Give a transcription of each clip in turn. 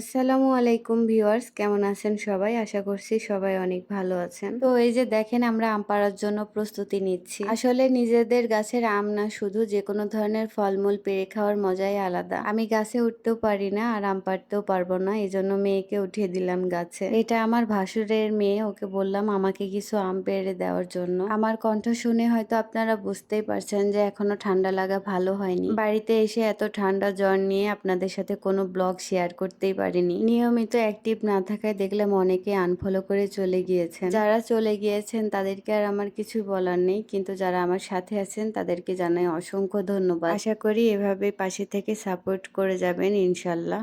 আসসালামু আলাইকুম ভিউয়ার্স, কেমন আছেন সবাই? আশা করছি সবাই অনেক ভালো আছেন। তো এই যে দেখেন আমরা আম পাড়ার জন্য প্রস্তুতি নিচ্ছি। আসলে নিজেদের গাছের আম না, শুধু যে কোনো ধরনের ফলমূল, পেড়ে খাওয়ার মজাই আলাদা। আমি গাছে উঠতেও পারি না আর আম পাড়তেও পারব না এই জন্য মেয়েকে উঠিয়ে দিলাম গাছে। এটা আমার ভাসুরের মেয়ে, ওকে বললাম আমাকে কিছু আম পেড়ে দেওয়ার জন্য। আমার কণ্ঠ শুনে হয়তো আপনারা বুঝতেই পারছেন যে এখনও ঠান্ডা লাগা ভালো হয়নি। বাড়িতে এসে এত ঠান্ডা জ্বর নিয়ে আপনাদের সাথে কোনো ব্লগ শেয়ার করতেই পারিনি। নিয়মিত অ্যাক্টিভ না থাকায় দেখলাম অনেকে আনফলো করে চলে গিয়েছেন। যারা চলে গিয়েছেন, তাদেরকে আর আমার কিছু বলার নেই। কিন্তু যারা আমার সাথে আছেন, তাদেরকে জানাই অসংখ্য ধন্যবাদ। আশা করি এভাবে পাশে থেকে সাপোর্ট করে যাবেন, ইনশাল্লাহ।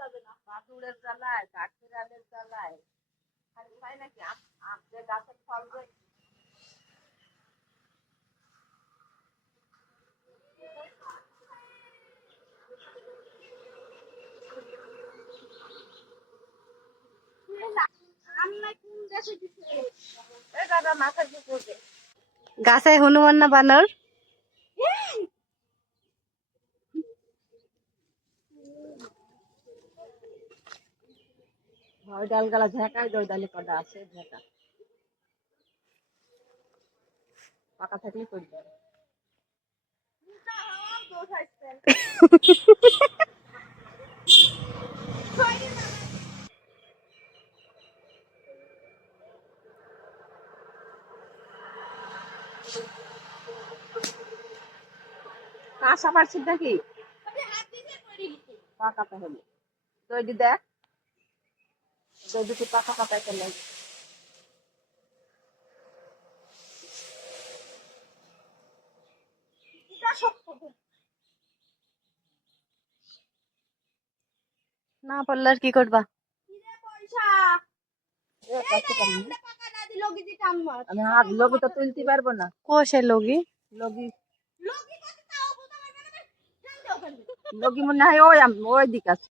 যাবে না। বাদুড়ের জ্বালায় কাঠবিড়ালের জ্বালায় খালি তাই নাকি আম গাছের গাছে হনুমান না বানর? ওই ডালগালা ঝেঁকাই ওই ডালে কটা আছে, ঝেঁকা। পাকা থাকলে করবে কাঁচা পারছিস নাকি পাকাতে হলে তৈরি দেখ। দুটো পাকা পাকাই চলে না পারলে আর কি করবা আমি হাত লগি তো তুলতে পারব না কোষে লগি লগি লগি মনে হয় ওই আম- ওই দিক আছে